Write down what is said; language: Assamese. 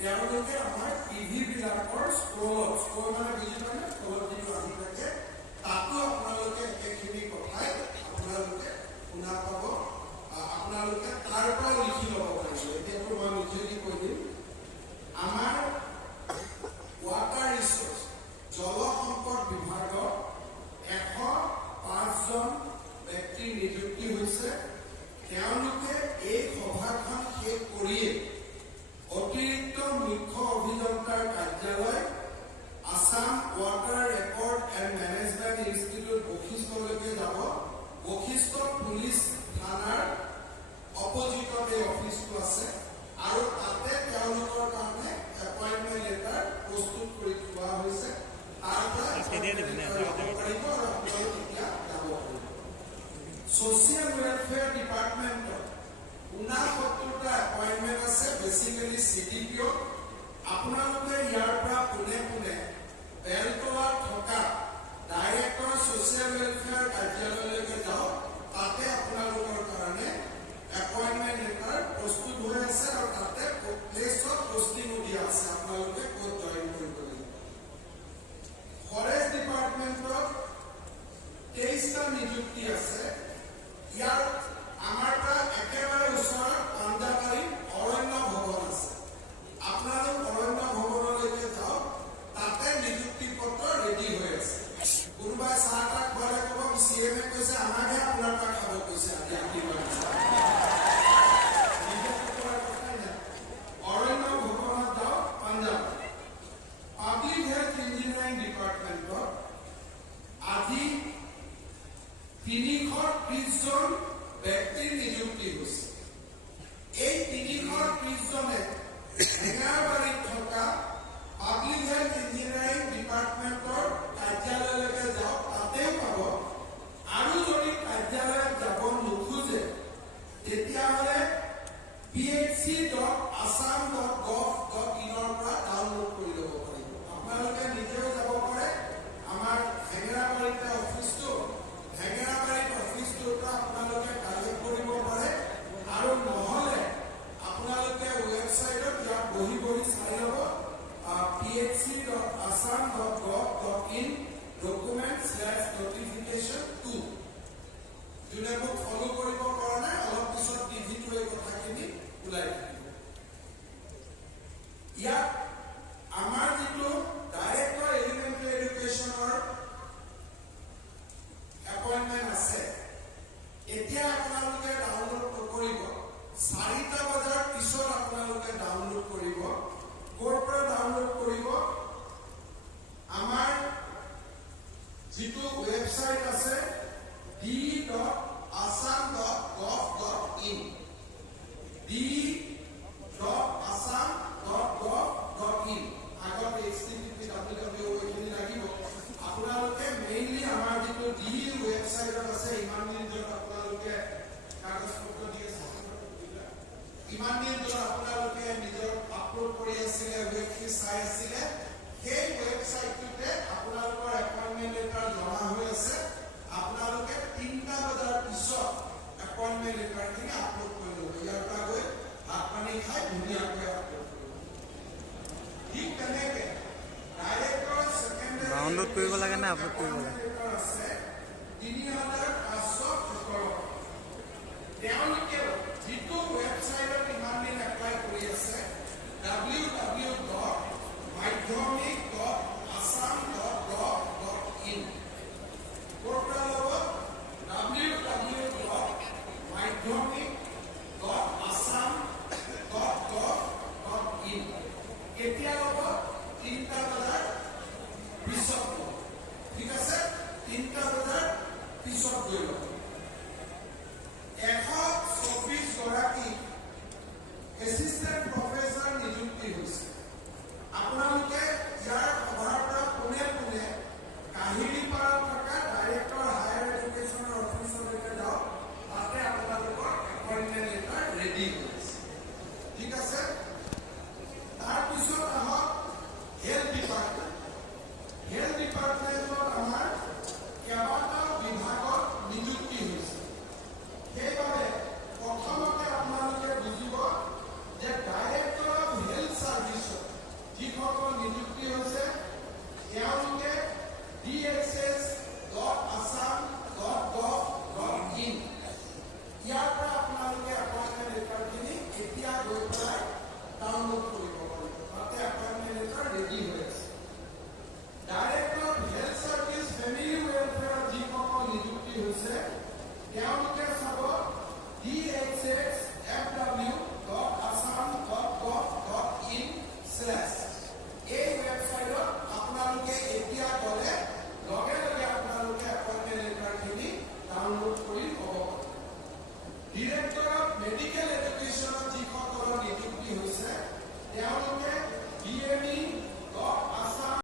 তেওঁলোকে আমাৰ টিভি বিলাকৰ স্ক্ৰল মানে বুজি পায় না স্ক্ৰলত যিটো আহি থাকে তাতো আপোনালোকে একেখিনি কথাই আপোনালোকে শুনা পাব আপোনালোকে তাৰ পৰা লিখি ল'ব পাৰিব এতিয়াতো মই নিজে কৈ দিম আমাৰ ৱাটাৰ ৰিচোৰ্চ জল সম্পদ বিভাগত 105 জন ব্যক্তিৰ নিযুক্তি হৈছে তেওঁলোকে এই সভাখন শেষ কৰিয়ে অতিৰিক্ত মুখ্য অভিযন্তাৰ কাৰ্যালয় Assam water record and management institute বশিষ্ঠলৈকে যাব বশিষ্ঠ পুলিচ থানাৰ অপজিটত এই অফিচটো আছে আৰু তাতে তেওঁলোকৰ কাৰণে এপইণ্টমেণ্ট লেটাৰ প্ৰস্তুত কৰি থোৱা হৈছে ছ'চিয়েল ৱেলফেয়াৰ ডিপাৰ্টমেণ্টৰ 69টা এপইণ্টমেণ্ট আছে বেচিকেলি CDPO আপোনালোকে ইয়াৰ পৰা পোনে পোনে বেলতলাত থকা ডাইৰেক্টৰ ছ'চিয়েল ৱেলফেয়াৰ কাৰ্যালয়লৈকে যাওক তাতে আপোনালোকৰ কাৰণে এপইণ্টমেণ্ট লেটাৰ প্ৰস্তুত হৈ আছে আৰু তাতে প্লেচত পষ্টিঙো দিয়া আছে আপোনালোকে ক'ত জইন কৰিব লাগিব ফৰেষ্ট ডিপাৰ্টমেণ্টত 23টা নিযুক্তি আছে ইয়াৰ আমাৰ পৰা একেবাৰে ওচৰত পাঞ্জাবাৰী অৰণ্য ভৱন আছে আপোনালোক অৰণ্য ভৱনলৈকে যাওক তাতে নিযুক্তি পত্ৰ ৰেডি হৈ আছে কোনোবাই চাহ তাহ খোৱালে ক'ব CMে কৈছে আমাকহে আপোনাৰ পৰা খাব কৈছে আজি আপুনি অৰণ্য ভৱনত যাওক পাঞ্জাব পাব্লিক হেল্থ ইঞ্জিনিয়াৰিং ডিপাৰ্টমেণ্টত আজি 330 জন ব্যক্তিৰ নিযুক্তি হৈছে এই 330 জনে হেঙাৰবাৰীত থকা পাব্লিক হেল্থ ইঞ্জিনিয়াৰিং ডিপাৰ্টমেণ্টৰ কাৰ্যালয়লৈকে যাওক তাতেও পাব আৰু যদি কাৰ্যালয়ত যাব নোখোজে তেতিয়াহ'লে phc.assam.gov.in পৰা ডাউনলোড কৰি ল'ব পাৰিব আপোনালোকে নিজেও যাব পাৰে আমাৰ হেঙেৰাবাৰীতে অফিচটো হেঙেৰাবাৰীত অফিচটোৰ পৰা আপোনালোকে কালেক্ট কৰিব পাৰে আৰু নহ'লে আপোনালোকে ৱেবছাইটত ইয়াত বহি চাই ল'ব phc.assam.gov.in document/notification2 যোনে মোক ফলো কৰিব পৰা নাই অলপ পিছত টিভিটো এই কথাখিনি ওলাই থাকিব ইয়াত আমাৰ যিটো ডাইৰেক্টৰ এলিমেণ্টাৰী এডুকেশ্যনৰ এপইণ্টমেণ্ট আছে এতিয়া আপোনালোকে ডাউনলোড নকৰিব 4টা বজাৰ পিছত আপোনালোকে ডাউনলোড কৰিব ক'ৰ পৰা ডাউনলোড কৰিব আমাৰ যিটো ৱেবছাইট আছে d.assam.gov.in d.assam.gov.in আগত http www এইখিনি লাগিব আপোনালোকে মেইনলি আমাৰ যিটো ডি ৱেবছাইটত আছে ইমান দিন য'ত আপোনালোকে কাগজ পত্ৰ দি আছে ইমান দিন য'ত আপোনালোকে নিজৰ আপলোড কৰি আছিলে ৱেবছাইট চাই আছিলে সেই ৱেবছাইটটোতে আপোনালোকৰ এপইণ্টমেণ্ট লেটাৰ জমা হৈ আছে আপোনালোকে 3টা বজাৰ পিছত এপইণ্টমেণ্ট লেটাৰখিনি আপলোড কৰি ল'ব ইয়াৰ পৰা গৈ ভাত পানী খাই ধুনীয়াকৈ আপলোড কৰিব ঠিক তেনেকৈ ডাইৰেক্টৰ ছেকেণ্ডাৰী ডাউনলোড কৰিব লাগে নে আপলোড কৰিব লাগে আছে 3000